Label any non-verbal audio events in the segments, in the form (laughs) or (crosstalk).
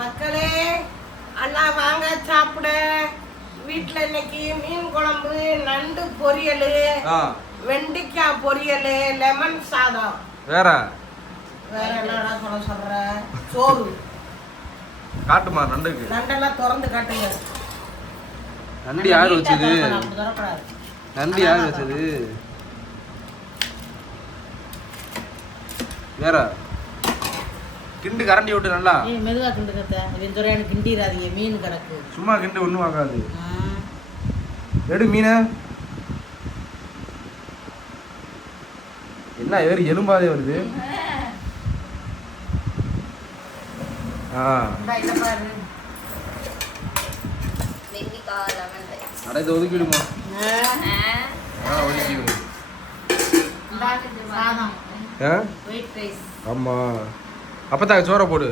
மக்களே அண்ணா வாங்க சாப்பிட. வீட்டில் இன்னைக்கு மீன் குழம்பு நண்டு பொரியல் வெண்டைக்காய் பொரியல் லெமன் சாதம். வேற? வேற என்னடா சொல்ல சொல்ற? சோறு. காட்டுமா நண்டுக்கு? நண்டெல்லாம் திறந்து காட்டுங்க. நண்டு யார் வச்சது? நண்டு யார் வச்சது? வேற? கிண்டு கரண்டி விட்டு நல்லா. மெதுவா கிண்டு கத்த இவன் துறையான கிண்டிடாதீங்க மீன் கிடக்கு சும்மா கிண்டு ஒன்றும் ஆகாது. எடு மீனை. என்ன வேறு எலும்பாதே வருது. ஆ. அட இதை ஒதுக்கிடுமா? ஆ. ஆமாம் அப்போ சோறை போடு.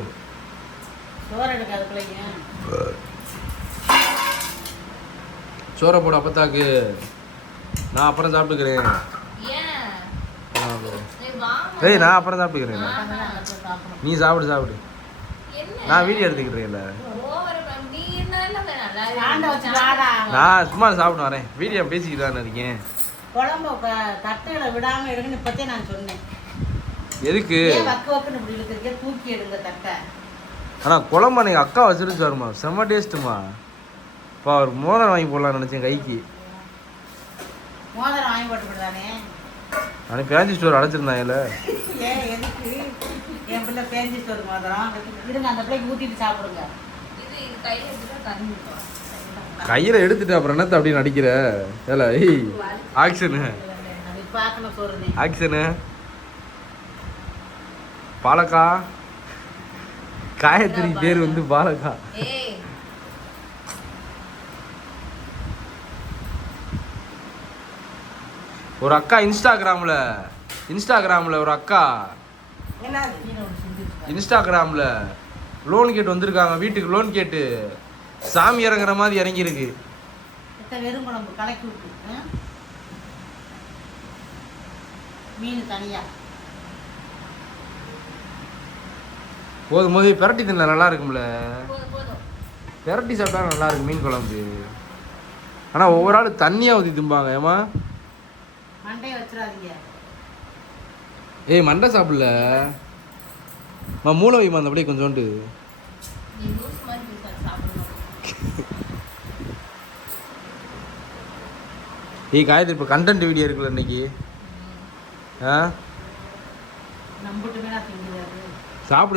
சோறு எடுக்காது பிள்ளைங்க. சோறை போடு அப்பத்தாக்கு. நான் அப்புறம் சாப்பிட்டுக்கிறேன். ஏய் நான் அப்புறம் சாப்பிட்டுக்கிறேன். நீ சாப்பிடு சாப்பிடு. என்ன? நான் வீடியோ வாடா நான் சும்மா சாப்பிட்டு வரேன். வீடியோ பேசிக்கிட்டு தானே இருக்கேன். குழம்பு தட்டுகளை விடாம எடுங்கன்னு இப்பத்தே நான் சொன்னேன். எதுக்கு? ஆனால் குழம்பு அன்னைக்கு அக்கா வச்சிருந்து வருமா செம்ம டேஸ்ட்டுமா இப்போ அவர் மோதிரம் வாங்கி போடலாம்னு நினச்சேன் கைக்கு. மோதிரம் வாங்கி அன்னைக்கு பேஞ்சி ஸ்டோர் அடைச்சிருந்தாங்கல்ல என் பிள்ளை பேஞ்சு சோறு மோதிரம். இருங்க அந்த பிள்ளைக்கு ஊத்திட்டு சாப்பிடுங்க. இது இது கையில எடுத்துட்டா அப்புறம் என்னத்த அப்படி நடிக்கிற? ஏல ஏய் ஆக்ஷனு. ஆக்ஷனு. பாலக்கா? காயத்ரி பேர் வந்து பாலக்கா. ஒரு அக்கா இன்ஸ்டாகிராமில் இன்ஸ்டாகிராமில் ஒரு அக்கா. இன்ஸ்டாகிராமில் லோன் கேட்டு வந்திருக்காங்க வீட்டுக்கு லோன் கேட்டு. சாமி இறங்குற மாதிரி இறங்கியிருக்கு? மீன் தனியா? போதும் போது பெரட்டி தின்ன நல்லா இருக்கும்ல. பெரட்டி சாப்பிட்டா நல்லா இருக்கும் மீன் குழம்பு. ஆனால் ஒவ்வொரு ஆள் தண்ணியாக ஊற்றி திம்பாங்க ஏமா ஏய் மண்டை சாப்பிடல? மா மூளை வைமா அந்த அப்படியே கொஞ்சோண்டு. ஏய் காயத்ரி இப்போ கண்டென்ட் வீடியோ இருக்குல்ல இன்னைக்கு? ஆ?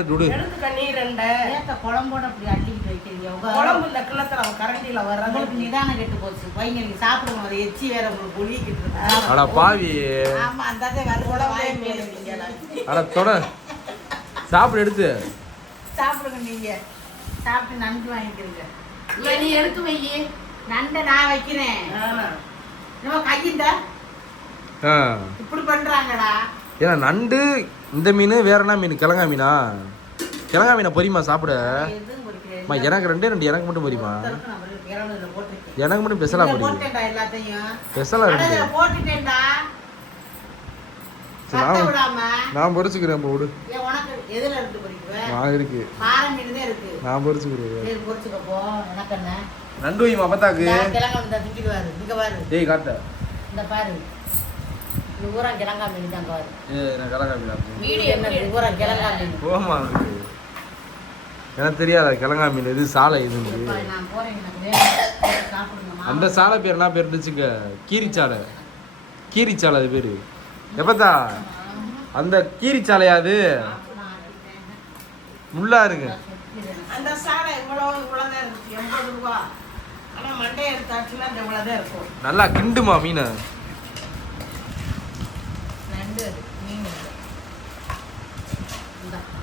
விடு. எடுத்துக்க நீ ரெண்ட. ஏத்த குழம்போட அப்படி அள்ளிக்கிட்டு வைக்கிறீங்க குழம்பு இந்த கிளத்துல அவன் கரண்டியில வர்றது. உங்களுக்கு நிதானம் கெட்டு போச்சு. நீங்க சாப்பிடுங்க அதை எச்சி வேற உங்களுக்கு ஒழிக்கிட்டு இருக்கு. அட பாவி. ஆமா அந்த வருது குழம்பே மேல அட தொட. சாப்பிடு எடுத்து. சாப்பிடுங்க நீங்க. சாப்பிட்டு நண்டு வாங்கிக்கிறீங்க. நீ எடுத்து வையே நண்டை நான் வைக்கிறேன். நம்ம கையிட்ட ஆ. இப்படி பண்றாங்கடா. ஏன்னா நண்டு இந்த மீன் வேற என்ன மீன்? கிழங்கா மீனா? கிழங்கா மீனை பொரியுமா? சாப்பிட. அம்மா, எனக்கு ரெண்டே ரெண்டு எனக்கு மட்டும் பொரியுமா. எனக்கு மட்டும் பெசலா எல்லாத்தையும். பெசலா சத்த நான் பொரிச்சுக்கிறேன் விடு. நான் இருக்கு. நான் பொரிச்சுக்கிறேன் நண்டு வைமா அப்பத்தாக்கு இந்த கிழங்கு வந்து திக்கிடுவாரு இங்க பாரு டேய் காட்ட. இந்த பாரு. இது கிழங்கா மீன் தான் பாரு கிழங்கா மீனா வீடியோ என்ன எப்படி கிழங்கா மீன் போமா எனக்கு தெரியாத கிழங்கா மீன் இது சாலை இது அந்த சாலை பேர் என்ன பேர் இருந்துச்சுங்க கீரிச்சாலை கீரிச்சாலை அது பேர் எப்பத்தா அந்த கீரிச்சாலையா அது முள்ளா இருக்கு அந்த சாலை இவ்வளோ இவ்வளவுதான் இருந்துச்சு எண்பது ரூபா ஆனால் மண்டையை எடுத்தாச்சுன்னா இந்த இவ்வளவுதான் இருக்கும் நல்லா கிண்டுமா மீனை நண்டு அது, மீன் அது. இந்தா.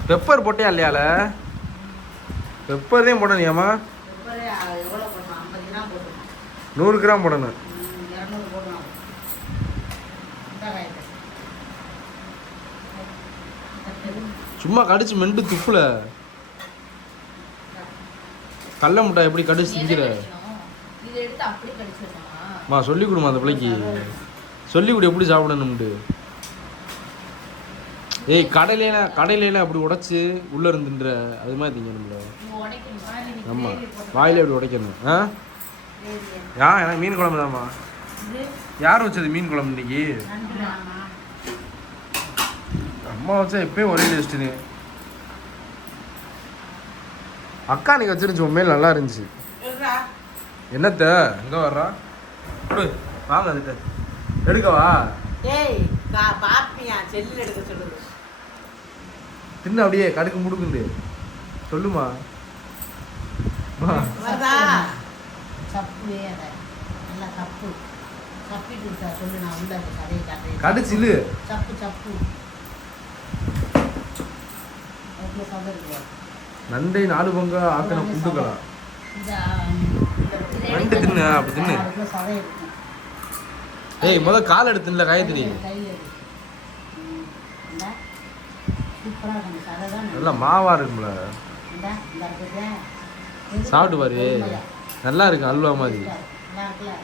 பெப்பர் போட்டியா இல்லையால பெப்பர் தான் போடணுமா பெப்பரே, அ, எவ்வளவு போடணும்? 50 கிராம் போட்டுக்கணும். நூறு கிராம் போடணும் ம், 200 போடணும். இந்தா காயத்ரி. சும்மா கடிச்சு மெண்டு துப்புல கடல முட்டாய் எப்படி கடிச்சு திங்கிற சொல்லி கொடுமா அந்த பிள்ளைக்கு சொல்லி கொடு எப்படி சாப்பிடணும்ட்டு ஏய் கடையில கடையில அப்படி உடைச்சு உள்ள இருந்துன்ற அது மாதிரி திங்கணும்ல நீ உடைக்கணுமா? ஆமா. வாயில அப்படி உடைக்கணும். ஆ? யா எனக்கு மீன் குழம்பு இது? யார் வச்சது மீன் குழம்பு இன்னைக்கு? அம்மா வச்சா எப்பயும் ஒரே டேஸ்ட்டுன்னு அக்கா நீங்க வச்சிருந்துச்சு உண்மையில நல்லா இருந்துச்சு. என்னத்த? எங்க வர்றா? வாங்க அதுக்கு எடுக்கவா? ஏய் பாப்பியா செல்லில் எடுக்க சொல்லுது. தின்னு அப்படியே கடுக்கு முடுக்குண்டு சொல்லுமா. வா. வருதா. சப்பு அதை? நல்லா சப்பு. சப்பிட்டு இருக்கா சொல்லு சப்பு சப்பு. நண்டை நாலு பங்கா ஆக்கின இந்த நண்டு தின்னு அப்படி தின்னு. ஏய் முத கால் எடுத்துல காயத்ரி கையில் இருக்கு ம். இந்தா சூப்பராக இருக்கும். சதை தான் நல்லா மாவா இருக்கும்ல. இந்தா இந்த இருக்குதா சாப்பிட்டு பாரு நல்லா இருக்கு அல்வா மாதிரி. நல்லா இருக்குல்ல?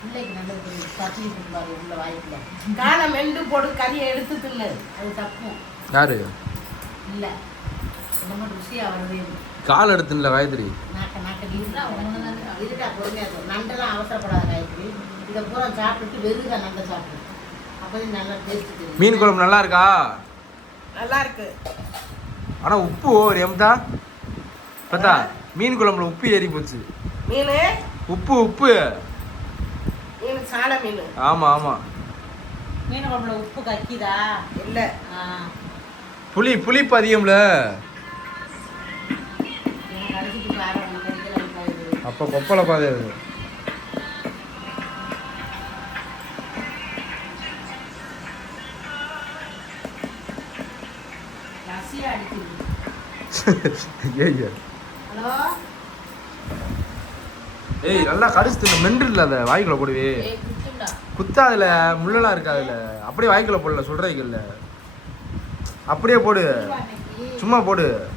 பிள்ளைக்கு நல்லது சட்னி பாரு உள்ள வாய்க்குள்ள காலை மெண்டு போடு கறியை எடுத்து தின்னு அது தப்பும் யாரு? இல்லை. ருசியாக கால் எடுத்துல காயத்ரி? நண்டெல்லாம் அவசரப்படாத காய்கறி இதை பூரா நண்டை சாப்பிடு. அப்போதான் நல்லா டேஸ்ட் தெரியும். மீன் குழம்பு நல்லா இருக்கா? நல்லா இருக்கு ஆனா உப்பு ஒரு எம்தா பார்த்தா மீன் குழம்புல உப்பு ஏறி போச்சு. மீன்? உப்பு உப்பு. மீன் சால மீன். ஆமா ஆமா. மீன் குழம்புல உப்பு கக்கிதா? இல்லை. புளி புளிப்பு அதிகம்ல. கறிக்கெல்லாம் காய்கறி அப்ப கொப்பளை பாதை ஐயா (laughs) ஏய் நல்லா கடிச்சு தின்னு மென்று இல்ல அதை வாய்க்குள்ள போடுவே. குத்தாதுல முள்ளெல்லாம் இருக்காதுல. அப்படியே வாய்க்குள்ள போடல சொல்றதுக்கு இல்ல அப்படியே போடு. சும்மா போடு.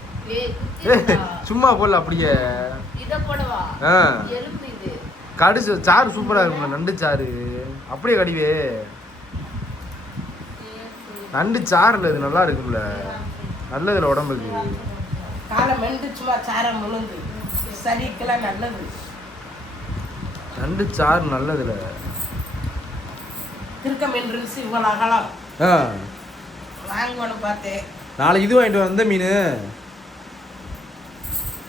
சும்மா போடல அப்படியே. ஆ. கடிச்சு சாறு சூப்பரா இருக்கும்ல நண்டு சாறு. அப்படியே கடிவே. நண்டு சாறுல இது நல்லா இருக்கும்ல. நல்லதுல உடம்புக்கு காலை மெண்டு சும்மா சாரம் முழுந்து சளிக்கெல்லாம் நல்லது. நண்டு சாறு நல்லதுல. திருக்க மீன் இருந்துச்சு இவ்வளோ அகலம். ஆ. வாங்கணும்னு பார்த்தேன். நாளைக்கு இது வாங்கிட்டு வந்த மீன்.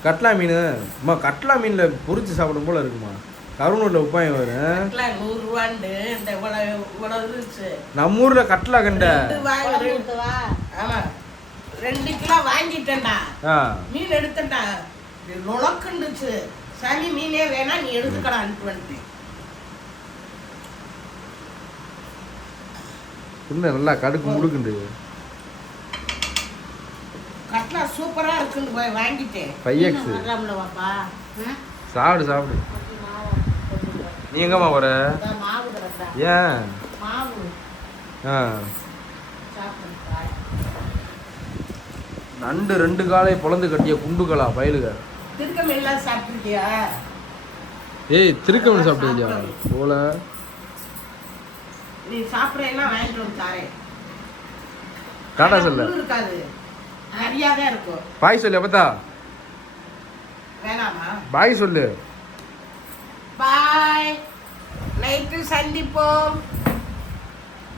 கட்லா மீன். அம்மா கட்லா மீனில் பொரிச்சு சாப்பிடும் போல இருக்குமா? கருணூரில் உப்பாயம் வரும் நூறுரூவாண்டு இந்த இவ்வளோ இவ்வளோ இருந்துச்சு. நம்ம ஊரில் கட்லா கண்ட. ரெண்டு ரெண்டு கிலோ வாங்கிட்டேன்டா. மீன் எடுத்தேன்டா இது நுழக்குண்டுச்சு சனி மீனே வேணா நீ எடுத்துக்கலாம் அனுப்பி இன்னும் நல்லா கடுக்கு முடுக்குண்டு. கட்லா சூப்பரா இருக்குன்னு போய் வாங்கிட்டேன். பையக்ஸ் வர்றாமல வாப்பா? சாப்பிடு சாப்பிடு. நீ எங்கம்மா போற? ஏன்? மாவு. ஆ. நண்டு ரெண்டு காலை பொழந்து கட்டிய குண்டுகளா பயலுக ஏய் திருக்கமணி சாப்பிட்டு இல்லையா போல. நீ சாப்பிட்றேன்னா வாங்கிட்டு வந்து தாரேன். டாடா சொல்ல. இருக்காது. இருக்கும். பாய் சொல்லு எப்பத்தா வேணாமா? பாய் சொல்லு. பாய். நைட்டு சந்திப்போம்.